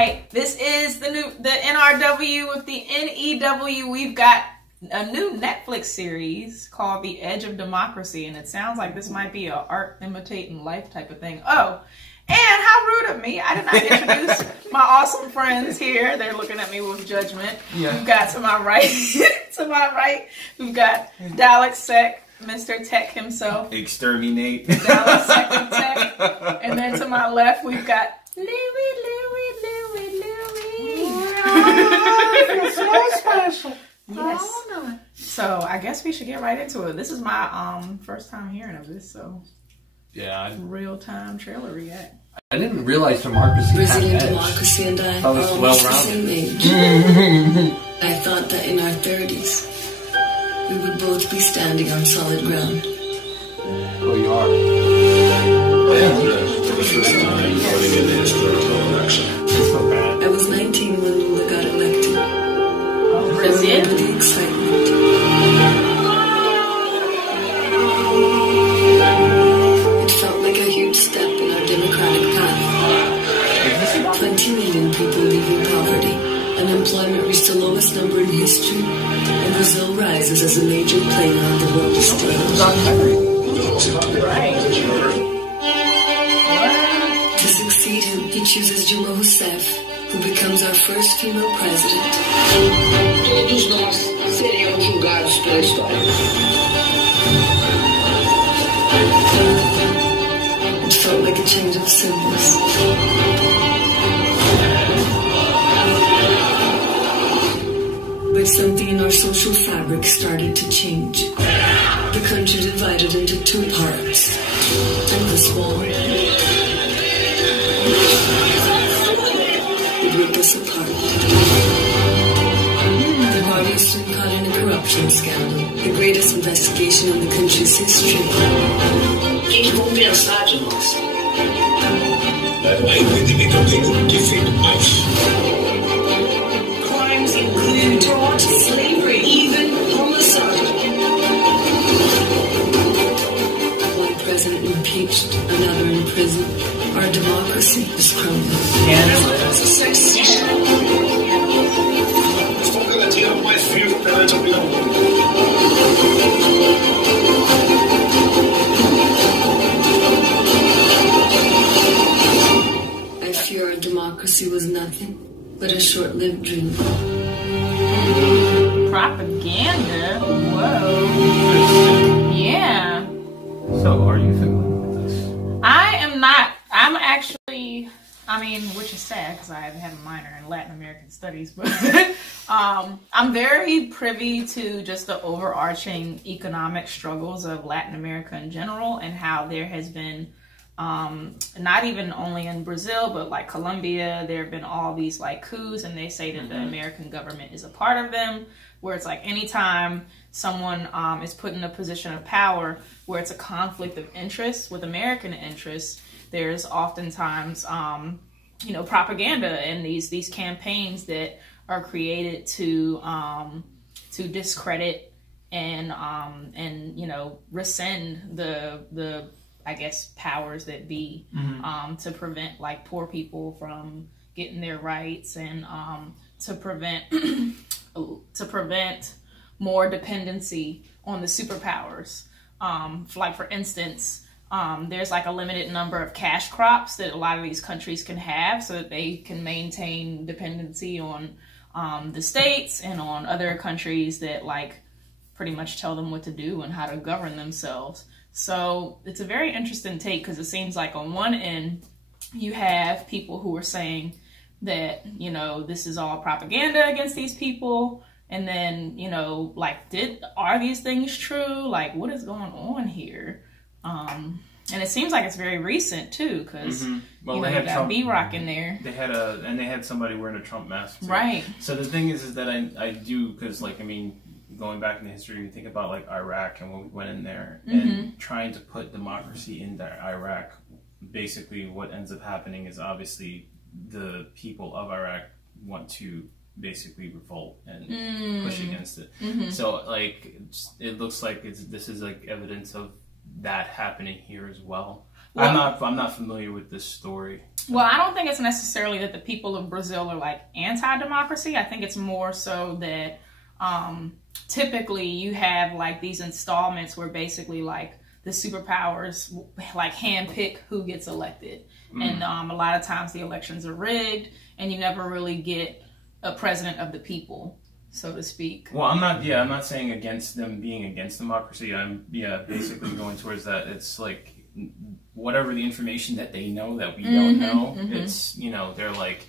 right, this is the NRW with the NEW. We've got a new Netflix series called The Edge of Democracy, and it sounds like this might be a art imitating life type of thing. Oh, and how rude of me. I did not introduce my awesome friends here. They're looking at me with judgment. Yeah. We've got to my right, we've got Dalek Sec, Mr. Tech himself. Exterminate. Dalek Sec and Tech. And then to my left, we've got Louie. It's so special. Yes. So I guess we should get right into it. This is my first time hearing of this, so yeah, real time trailer react. I didn't realize democracy Brazilian had edge. democracy and I was are well almost the same age. I thought that in our 30s we would both be standing on solid ground. Well, you are. For the first time voting in the historical election. I was 19 when Lula got elected. Brazil? I remember the excitement. It felt like a huge step in our democratic path. 20 million people leaving poverty. Unemployment reached the lowest number in history. And Brazil rises as a major player on the world stage. Right. To succeed him, he chooses Dilma Rousseff, who becomes our first female president. Todos nós seríamos julgados pela história. It felt like a change of symbols. But something in our social fabric started to change. The country divided into two parts. And this wall, it ripped us apart. The party soon caught in a corruption scandal, the greatest investigation in the country's history. O que vão pensar de nós? Crimes include fraud, slavery, even homicide. One president impeached, another in prison. Our democracy is crumbling. Estou cada dia mais frio perante a opinião pública. I fear our democracy was nothing but a short-lived dream. Propaganda? Whoa. Yeah. So, are you familiar with this? I am not. I'm actually, which is sad because I have a minor in Latin American studies, but I'm very privy to just the overarching economic struggles of Latin America in general and how there has been, not even only in Brazil, but like Colombia, there have been all these like coups, and they say that the American government is a part of them, where it's like anytime someone is put in a position of power where it's a conflict of interest with American interests, there's oftentimes, propaganda and these campaigns that are created to discredit and rescind the I guess powers that be, to prevent like poor people from getting their rights and to prevent more dependency on the superpowers. Like for instance, there's like a limited number of cash crops that a lot of these countries can have so that they can maintain dependency on the states and on other countries that like pretty much tell them what to do and how to govern themselves. So it's a very interesting take because it seems like on one end you have people who are saying that, this is all propaganda against these people. And then, are these things true? Like, what is going on here? And it seems like it's very recent too, because they had got Trump, B-Rock in there. They had somebody wearing a Trump mask too. Right. So the thing is that I do, because going back in the history, you think about like Iraq and when we went in there and trying to put democracy into Iraq. Basically, what ends up happening is obviously the people of Iraq want to basically revolt and push against it. So like it looks like this is like evidence of that happening here as well. I'm not familiar with this story. Well, I don't think it's necessarily that the people of Brazil are like anti-democracy. I think it's more so that typically you have like these installments where basically like the superpowers like handpick who gets elected. And a lot of times the elections are rigged and you never really get a president of the people, so to speak. Well, I'm not saying against them being against democracy. I'm basically going towards that. It's like whatever the information that they know that we don't know, it's, you know, they're like,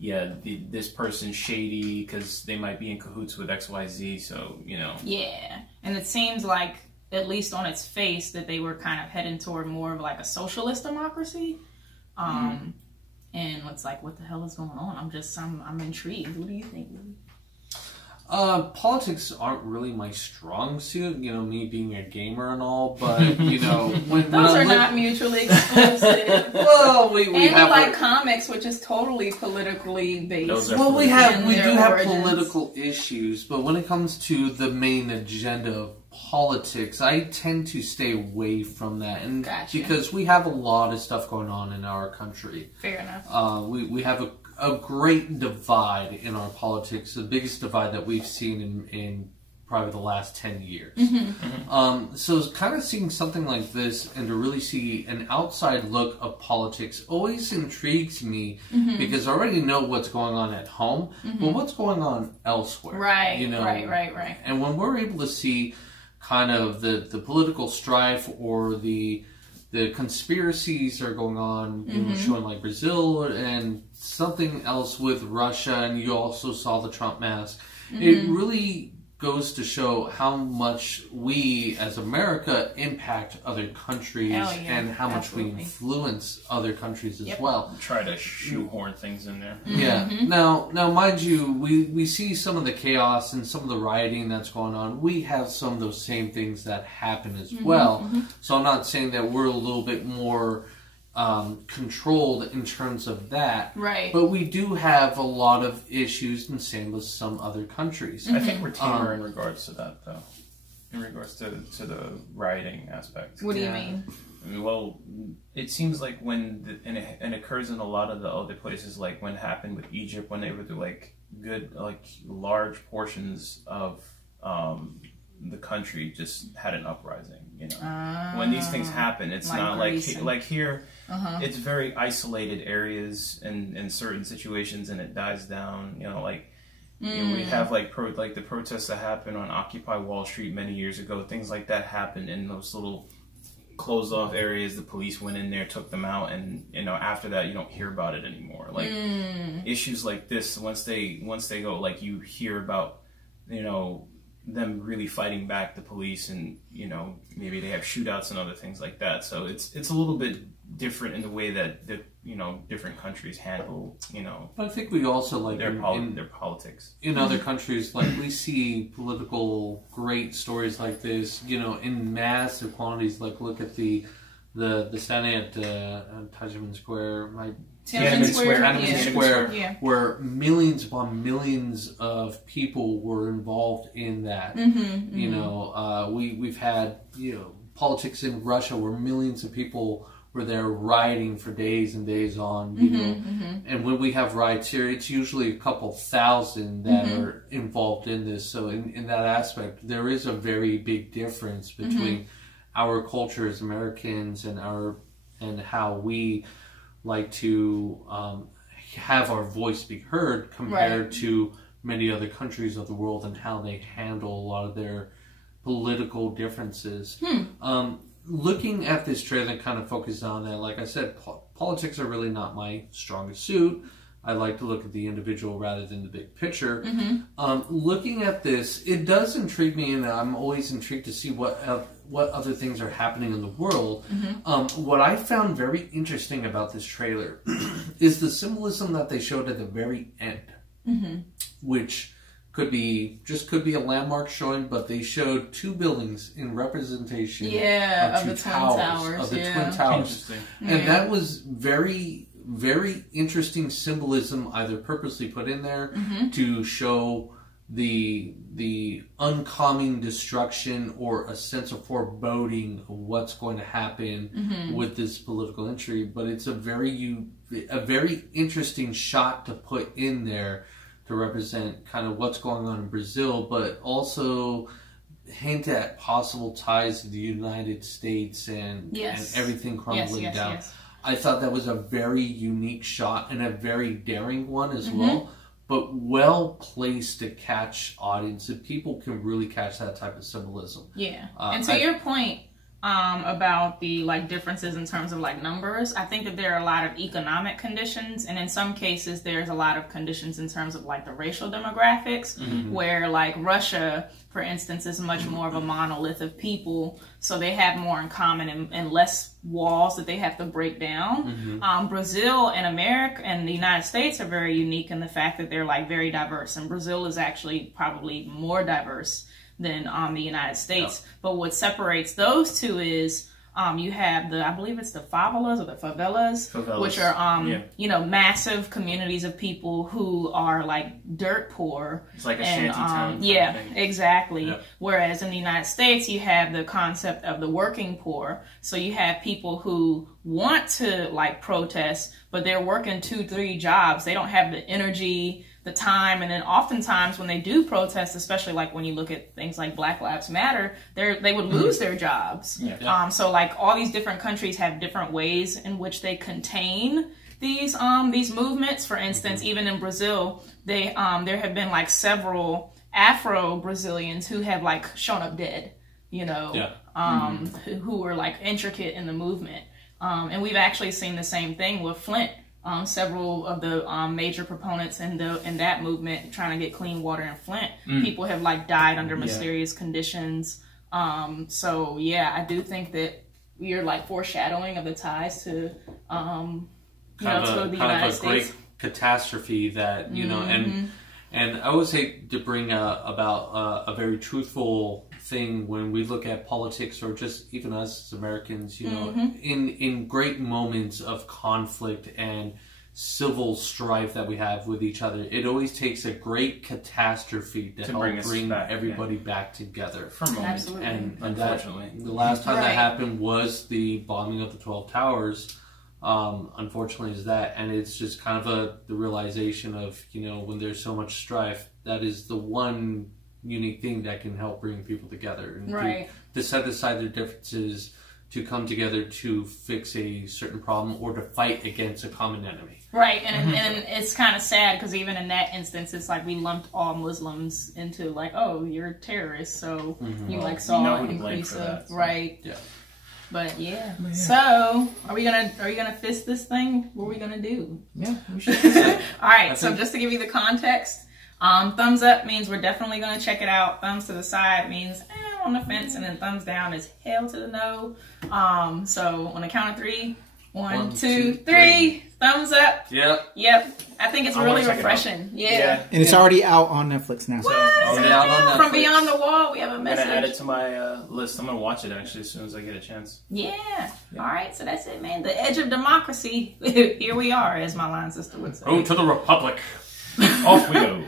this person's shady because they might be in cahoots with XYZ, so, you know. Yeah. And it seems like, at least on its face, that they were kind of heading toward more of like a socialist democracy. And it's like, what the hell is going on? I'm intrigued. What do you think, Louis? Politics aren't really my strong suit, you know, me being a gamer and all, but, you know, when those are not mutually exclusive. Well, we and have like comics, which is totally politically based. Well, we do have political issues, but when it comes to the main agenda of politics, I tend to stay away from that, and because we have a lot of stuff going on in our country. Fair enough. We have a great divide in our politics, the biggest divide that we've seen in probably the last 10 years. So kind of seeing something like this and to really see an outside look of politics always intrigues me because I already know what's going on at home, but what's going on elsewhere. Right, you know? Right. And when we're able to see kind of the political strife or the conspiracies that are going on, you know, showing like Brazil and something else with Russia, and you also saw the Trump mask. It really goes to show how much we as America impact other countries and how much we influence other countries as well. Try to shoehorn things in there. Yeah. Now, mind you, we see some of the chaos and some of the rioting that's going on. We have some of those same things that happen as well. So I'm not saying that we're a little bit more controlled in terms of that. Right. But we do have a lot of issues, and same with some other countries. I think we're tamer in regards to that, though. In regards to the rioting aspect. What do you mean? I mean, well, it seems like and it occurs in a lot of the other places, like when it happened with Egypt, when they would do like large portions of the country just had an uprising, you know. When these things happen, it's like not like here. It's very isolated areas and in certain situations, and it dies down. You know, like you know, we have like the protests that happened on Occupy Wall Street many years ago. Things like that happened in those little closed off areas. The police went in there, took them out, and you know, after that, you don't hear about it anymore. Like issues like this, once they go, like you hear about, you know, them really fighting back the police, and you know, maybe they have shootouts and other things like that. So it's a little bit different in the way that you know, different countries handle, you know. But I think we also like their politics in other countries. Like we see political great stories like this, you know, in massive quantities. Like look at the standing at Tiananmen Square, Tiananmen Square, where millions upon millions of people were involved in that. You know, we've had, you know, politics in Russia where millions of people were there rioting for days and days on, you know. And when we have riots here, it's usually a couple thousand that are involved in this. So in that aspect, there is a very big difference between our culture as Americans and how we like to have our voice be heard compared to many other countries of the world and how they handle a lot of their political differences. Looking at this trailer kind of focuses on that. Like I said, politics are really not my strongest suit. I like to look at the individual rather than the big picture. Looking at this, it does intrigue me, and I'm always intrigued to see what other things are happening in the world. What I found very interesting about this trailer is the symbolism that they showed at the very end, which could be a landmark showing, but they showed two buildings in representation of the Twin Towers. And that was very, very interesting symbolism, either purposely put in there to show the oncoming destruction or a sense of foreboding of what's going to happen with this political entry. But it's a very interesting shot to put in there to represent kind of what's going on in Brazil, but also hint at possible ties to the United States and everything crumbling down. Yes. I thought that was a very unique shot and a very daring one as well, but well placed to catch audiences. People can really catch that type of symbolism. Yeah. And to your point about the like differences in terms of like numbers, I think that there are a lot of economic conditions, and in some cases there's a lot of conditions in terms of like the racial demographics, where like Russia, for instance, is much more of a monolith of people, so they have more in common and less walls that they have to break down. Brazil and America and the United States are very unique in the fact that they're like very diverse, and Brazil is actually probably more diverse than the United States. But what separates those two is you have I believe it's the favelas or the favelas. Which are you know, massive communities of people who are like dirt poor. It's like a shanty town. Yeah, exactly. Yeah. Whereas in the United States you have the concept of the working poor. So you have people who want to like protest, but they're working 2-3 jobs. They don't have the energy, the time, and then oftentimes when they do protest, especially like when you look at things like Black Lives Matter, they would lose their jobs. So like all these different countries have different ways in which they contain these movements. For instance, even in Brazil, there have been like several Afro-Brazilians who have like shown up dead, you know, who were like intricate in the movement. And we've actually seen the same thing with Flint. Several of the major proponents in that movement trying to get clean water in Flint, people have like died under mysterious conditions. So yeah, I do think that we are like foreshadowing of the ties to to the United States. Great catastrophe that you know, and I always hate to bring about a very truthful thing when we look at politics, or just even us as Americans, you know, in great moments of conflict and civil strife that we have with each other, it always takes a great catastrophe to help bring everybody back together. For a moment. Absolutely. And unfortunately. the last time that happened was the bombing of the 12 Towers. Unfortunately is that, and it's just kind of the realization of, you know, when there's so much strife, that is the one unique thing that can help bring people together and to set aside their differences, to come together to fix a certain problem or to fight against a common enemy. Right, and it's kind of sad because even in that instance, it's like we lumped all Muslims into like, oh, you're terrorists, so you like saw an increase of But yeah. So are you gonna fist this thing? What are we gonna do? Yeah, we should. All right. So just to give you the context, thumbs up means we're definitely gonna check it out. Thumbs to the side means on the fence, and then thumbs down is hell to the no. So on the count of 3, 1, 2, 3. Thumbs up. Yep. I think it's really refreshing. Yeah. And it's already out on Netflix now. What? From Beyond the Wall, we have a message. I'm gonna add it to my list. I'm gonna watch it actually as soon as I get a chance. Yeah. All right. So that's it, man. The edge of democracy. Here we are, as my line sister would say. Go to the Republic. Off we go.